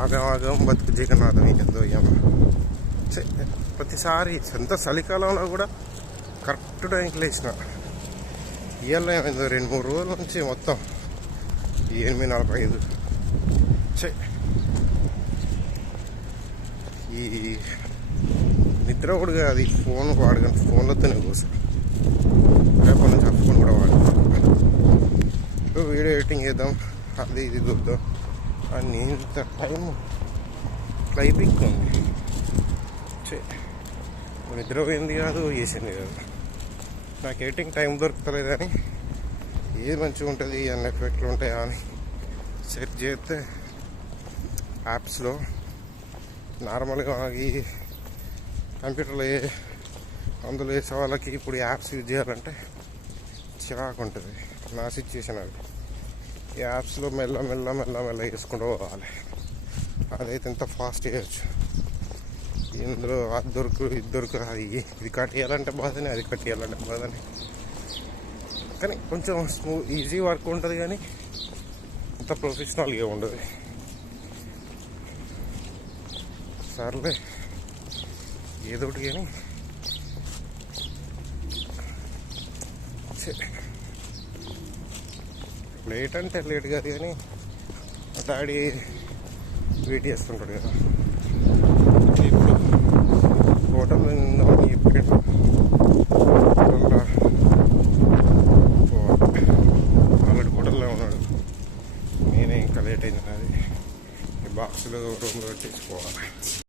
ఆగం ఆగం బతుకు జగన్నాథం ఏందో ఏమో ప్రతిసారి ఎంత చలికాలంలో కూడా కరెక్ట్ టైంకి లేచిన. ఇవాళ ఏమైందో రెండు మూడు రోజుల నుంచి మొత్తం ఎనిమిది నలభై ఐదు. ఛే. ఈ నిద్ర కూడా కాదు ఫోన్ వాడగను ఫోన్లతోనే కోసం రేపటి నుంచి ఆ ఫోన్ కూడా వాడతాను వీడియో ఎడిటింగ్ చేద్దాం అది ఇది చూద్దాం. అని ఇంత టైం ఇట్లా చే నిద్ర నిద్రపోయింది కాదు వేసింది కాదు. నాకు ఎయిటింగ్ టైం దొరుకుతలేదని ఏది మంచిగా ఉంటుంది అన్ని ఎఫెక్ట్లు ఉంటాయా అని సెట్ చేస్తే యాప్స్లో నార్మల్గా మనకి కంప్యూటర్లో ఏ- అందులో వేసే వాళ్ళకి ఇప్పుడు యాప్స్ యూజ్ చేయాలంటే చిరాకు ఉంటుంది. నా సిచ్యువేషన్ అది. యాప్స్లో మెల్ల మెల్ల మెల్ల మెల్ల వేసుకుంటూ పోవాలి. అదైతే ఎంత ఫాస్ట్ చేయొచ్చు. ఇందులో అది దొరుకు ఇది దొరుకు అది ఇది కట్టేయాలంటే బాధనే అది కట్టేయాలంటే బాధనే. కానీ కొంచెం స్మూ ఈజీ వర్క్ ఉంటుంది కానీ అంత ప్రొఫెషనల్గా ఉండదు. సర్లే. ఏదో ఒకటి కానీ. సరే లేట్ అంటే లేట్ కాదు కానీ డాడీ వెయిట్ చేస్తుంటాడు కదా. ఇప్పుడు హోటల్ ఎప్పుడు ఆల్రెడీ హోటల్లో ఉన్నాడు. నేనే ఇంకా లేట్ అయింది అది బాక్సులు రూమ్లో పెట్టేసుకోవాలి.